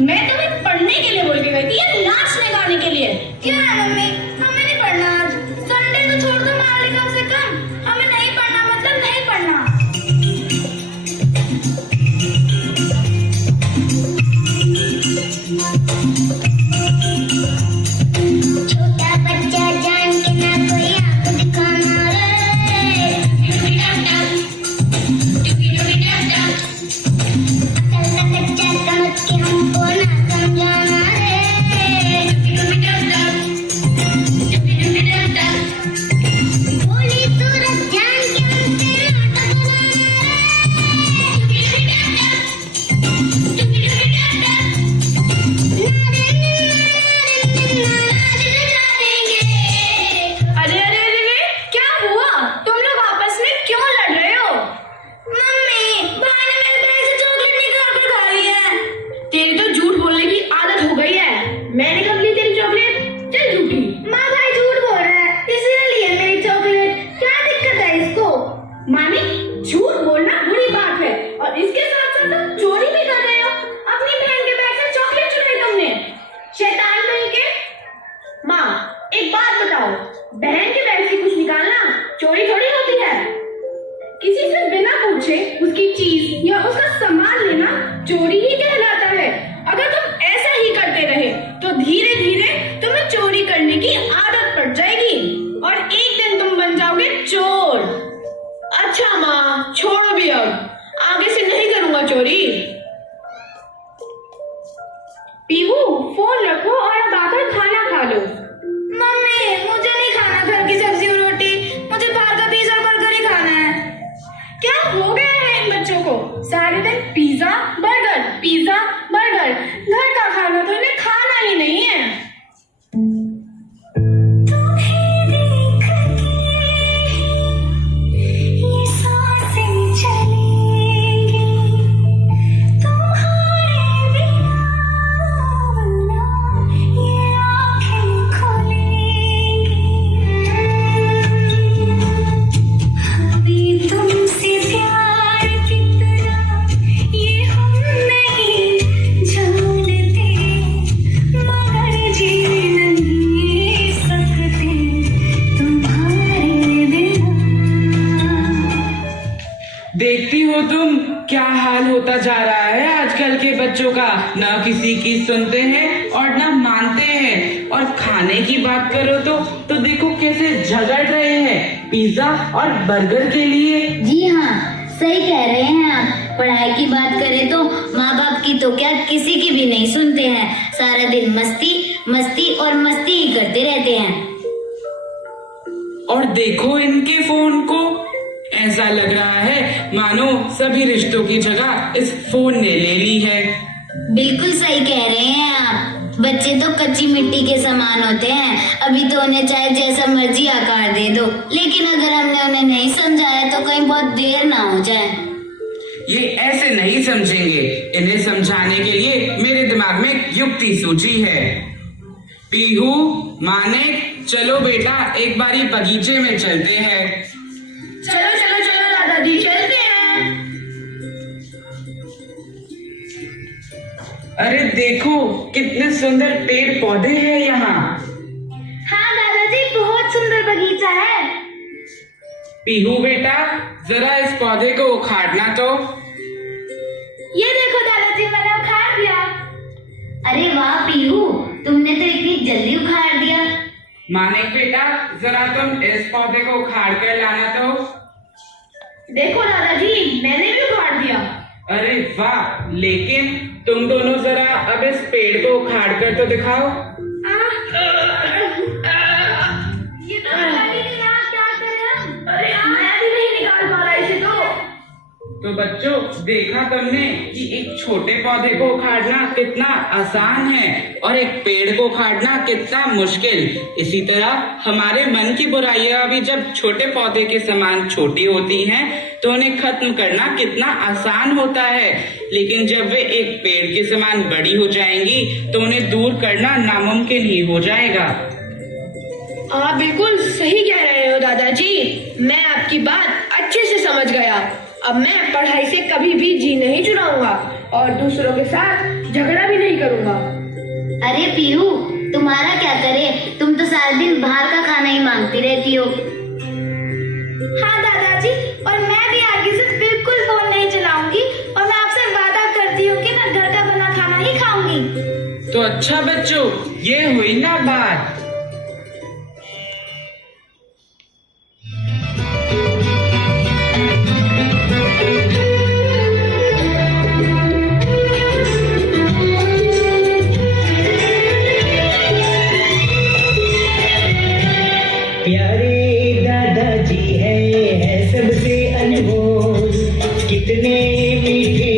मैं तुम्हें पढ़ने के लिए बोल के गई थी या नाचने गाने के लिए? क्या है मम्मी, हमें नहीं पढ़ना आज। संडे तो छोड़ दो मालिक, कम से कम हमें नहीं पढ़ना मतलब नहीं पढ़ना। छोटा बच्चा जान के ना कोई आंख दिखाना रे। अकल का कच्चा समझ के हमको ना समझाना रे। भोली सूरत जान के हमसे नाटक अरे अरे अरे रे, क्या हुआ? तुम लोग आपस में क्यों लड़ रहे हो? मम्मी, भाई ने मेरे बैग से चॉकलेट निकाल कर खा लिया है। तेरी तो झूठ बोलने की आदत हो गई है। मैंने कब ली तेरी चॉकलेट? चल झूठी। माँ, भाई झूठ बोल रहा है, इसीलिए लिए मेरी चॉकलेट। क्या दिक्कत है इसको? मानी, झूठ बोलना बुरी बात है और इसके साथ साथ तुम चोरी भी कर रहे हो। अपनी बहन के बैग से चॉकलेट चुराई तुमने, शैतान कहीं के। माँ, एक बात बताओ, बहन के बैग से कुछ निकालना चोरी थोड़ी होती है। किसी से बिना पूछे उसकी चीज या उसका सामान लेना चोरी ही कहलाता है। अगर तुम ऐसा ही करते रहे तो धीरे धीरे तुम्हें चोरी करने की आदत पड़ जाएगी और एक दिन तुम बन जाओगे चोर। अच्छा माँ, छोड़ो भी, अब आगे से नहीं करूंगा चोरी। पीहू, फोन रखो और अब आकर खाना खा लो। मम्मी, मुझे नहीं खाना घर की सब्जी और रोटी, मुझे बाहर का पिज्जा बर्गर ही खाना है। क्या हो गया है इन बच्चों को? सारे दिन पिज्जा बर्गर, पिज्जा बर्गर। घर का खाना तो इन्हें खाना ही नहीं है। देखती हो तुम क्या हाल होता जा रहा है आजकल के बच्चों का। ना किसी की सुनते हैं और ना मानते हैं, और खाने की बात करो तो देखो कैसे झगड़ रहे हैं पिज्जा और बर्गर के लिए। जी हाँ, सही कह रहे हैं आप। पढ़ाई की बात करें तो माँ बाप की तो क्या, किसी की भी नहीं सुनते हैं। सारा दिन मस्ती मस्ती और मस्ती ही करते रहते हैं। और देखो इनके फोन को, ऐसा लग रहा है मानो सभी रिश्तों की जगह इस फोन ने ले ली है। बिल्कुल सही कह रहे हैं आप। बच्चे तो कच्ची मिट्टी के समान होते हैं। अभी तो उन्हें चाहे जैसा मर्जी आकार दे दो, लेकिन अगर हमने उन्हें नहीं समझाया तो कहीं बहुत देर ना हो जाए। ये ऐसे नहीं समझेंगे। इन्हें समझाने के लिए मेरे दिमाग में एक युक्ति सूझी है। पीहू, मानिक, चलो बेटा एक बारी बगीचे में चलते हैं। चलो चलो चलो दादाजी, चलते हैं। अरे देखो कितने सुंदर पेड़ पौधे हैं यहाँ। हाँ दादाजी, बहुत सुंदर बगीचा है। पीहू बेटा, जरा इस पौधे को उखाड़ना तो। ये देखो दादाजी, मैंने उखाड़ दिया। अरे वाह पीहू, तुमने तो इतनी जल्दी उखाड़ दिया। मानिक बेटा, जरा तुम इस पौधे को उखाड़ कर लाना तो। देखो दादाजी, मैंने भी उखाड़ दिया। अरे वाह, लेकिन तुम दोनों जरा अब इस पेड़ को उखाड़ कर तो दिखाओ। ये तो दादाजी ने यहाँ क्या करें हम? अरे मैं भी नहीं निकाल पा रहा इसे तो बच्चों, देखा तुमने कि एक छोटे पौधे को उखाड़ना कितना आसान है और एक पेड़ को उखाड़ना कितना मुश्किल। इसी तरह हमारे मन की बुराइयां भी जब छोटे पौधे के समान छोटी होती हैं तो उन्हें खत्म करना कितना आसान होता है, लेकिन जब वे एक पेड़ के समान बड़ी हो जाएंगी तो उन्हें दूर करना नामुमकिन ही हो जाएगा। आप बिल्कुल सही कह रहे हो दादाजी, मैं आपकी बात अच्छे से समझ गया। अब मैं पढ़ाई से कभी भी जी नहीं चुराऊंगा और दूसरों के साथ झगड़ा भी नहीं करूंगा। अरे पीहू, तुम्हारा क्या करे, तुम तो सारा दिन बाहर का खाना ही मांगती रहती हो। हाँ दादाजी, और मैं भी आगे से बिल्कुल फोन नहीं चलाऊंगी, और मैं आपसे वादा करती हूँ कि मैं घर का बना खाना ही खाऊंगी। तो अच्छा बच्चों, ये हुई ना बात। प्यारे दादाजी है सबसे अनमोल, कितने मीठे